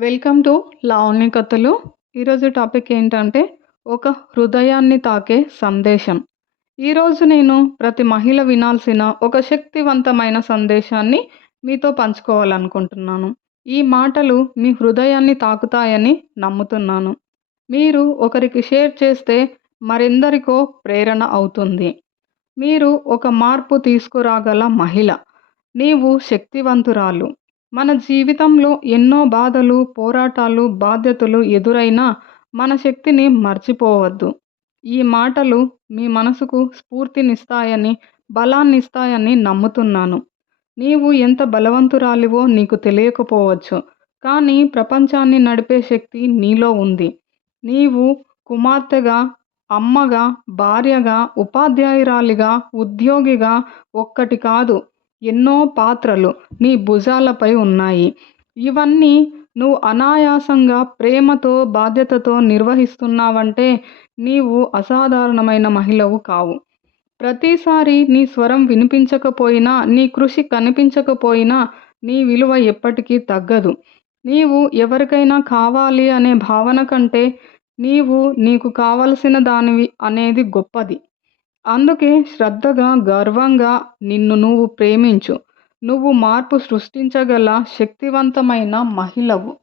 Welcome to Lavanya కథలు. ఈరోజు topic ఏంటంటే ఒక హృదయాన్ని తాకే సందేశం. ఈరోజు నేను ప్రతి మహిళ వినాల్సిన ఒక శక్తివంతమైన సందేశాన్ని మీతో పంచుకోవాలనుకుంటున్నాను. ఈ మాటలు మీ హృదయాన్ని తాకుతాయని నమ్ముతున్నాను. మీరు ఒకరికి షేర్ చేస్తే మరెందరికో ప్రేరణ అవుతుంది. మీరు ఒక మార్పు తీసుకురాగల మహిళ. నీవు శక్తివంతురాలు. మన జీవితంలో ఎన్నో బాధలు పోరాటాలు బాధ్యతలు ఎదురైనా మన శక్తిని మర్చిపోవద్దు. ఈ మాటలు మీ మనసుకు స్ఫూర్తినిస్తాయని బలాన్నిస్తాయని నమ్ముతున్నాను. నీవు ఎంత బలవంతురాలివో నీకు తెలియకపోవచ్చు కానీ ప్రపంచాన్ని నడిపే శక్తి నీలో ఉంది. నీవు కుమార్తెగా అమ్మగా భార్యగా ఉపాధ్యాయురాలిగా ఉద్యోగిగా ఒక్కటి కాదు ఎన్నో పాత్రలు నీ భుజాలపై ఉన్నాయి. ఇవన్నీ నువ్వు అనాయాసంగా ప్రేమతో బాధ్యతతో నిర్వహిస్తున్నావంటే నీవు అసాధారణమైన మహిళవు కావు. ప్రతిసారి నీ స్వరం వినిపించకపోయినా నీ కృషి కనిపించకపోయినా నీ విలువ ఎప్పటికీ తగ్గదు. నీవు ఎవరికైనా కావాలి అనే భావన కంటే నీవు నీకు కావలసిన దానివి అనేది గొప్పది. అందుకే శ్రద్ధగా గర్వంగా నిన్ను నువ్వు ప్రేమించు. నువ్వు మార్పు సృష్టించగల శక్తివంతమైన మహిళవు.